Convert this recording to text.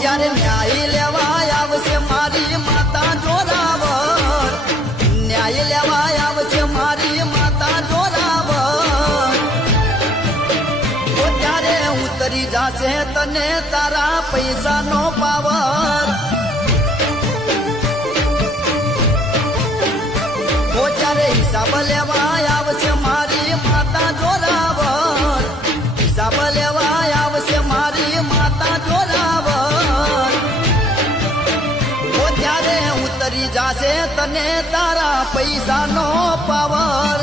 ત્યારે ન્યાય લેવા આવશે મારી માતા જોરાવર, ન્યાય લેવા આવશે મારી માતા જોરાવર. ત્યારે ઉતરી જાશે તને તારા પૈસાનો પાવર. ત્યારે હિસાબ લેવા આવશે મારી માતા જોરાવર, હિસાબ લેવા આવશે મારી માતા જોરાવર. ત્યારે ઉતરી જાશે તને તારા પૈસાનો પાવર.